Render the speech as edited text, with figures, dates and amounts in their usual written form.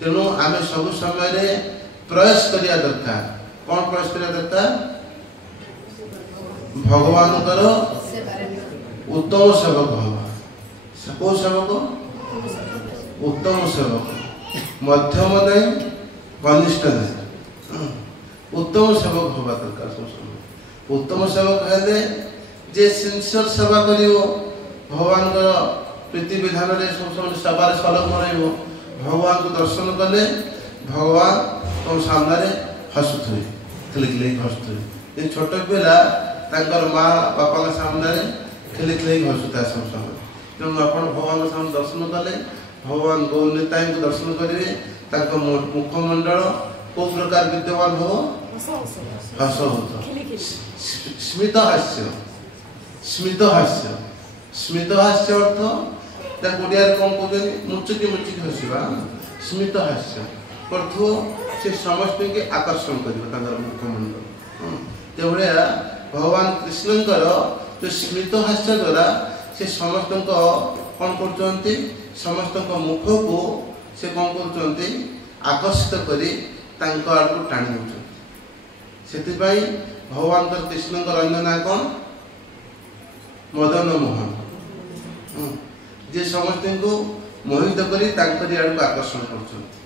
तेणु आम सब समय प्रयास करिया दरकार कौन प्रयास करिया दरकार भगवान उत्तम सेवक हवा को सेवक उत्तम सेवक मध्यम नहीं कनिष्ठ नहीं उत्तम सेवक हवा दरकार सब समय उत्तम सेवक हेले जे सिंसियर सेवा करियो भगवान प्रीति विधान रे सब समय सेवा संलग्न रहिबो भगवान को दर्शन कले भगवान तुम सामने हसुथे खिलखिल हसुथे ये छोट पिला तांकर माँ बापा के सामने खिलखिल हसुता सब समय तेणु आप भगवान के सामने दर्शन कले भगवान गौनेता को दर्शन करेंगे मुखमंडल को प्रकार विद्यमान हो हस हो स्मित हास्य स्मित हास्य स्मित हास्य अर्थ ओडिया कौन कहते मुचुकी मुचुकी हसवा स्मित हास्य अर्थ से समस्त के आकर्षण कर मुखमंडल भाया भगवान कृष्णकर जो स्मित हास्य द्वारा से समस्त कौन कर समस्त मुख को से कौन कर आकर्षित करी आड़ को टाणी से भगवान कृष्णकर अन्य ना कौन मदन मोहन जे समस्त को मोहित करी आड़ को आकर्षण कर